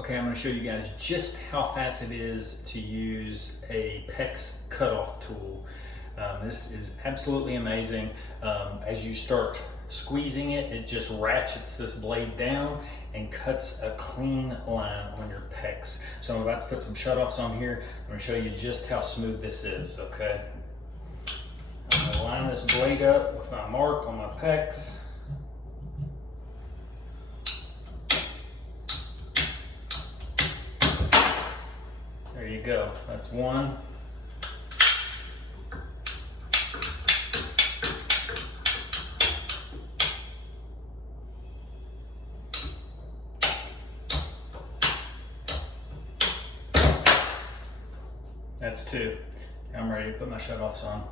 Okay, I'm going to show you guys just how fast it is to use a PEX cutoff tool. This is absolutely amazing. As you start squeezing it, it just ratchets this blade down and cuts a clean line on your PEX. So I'm about to put some shutoffs on here. I'm going to show you just how smooth this is, okay? I'm going to line this blade up with my mark on my PEX. There you go, that's one. That's two. I'm ready to put my shutoffs on.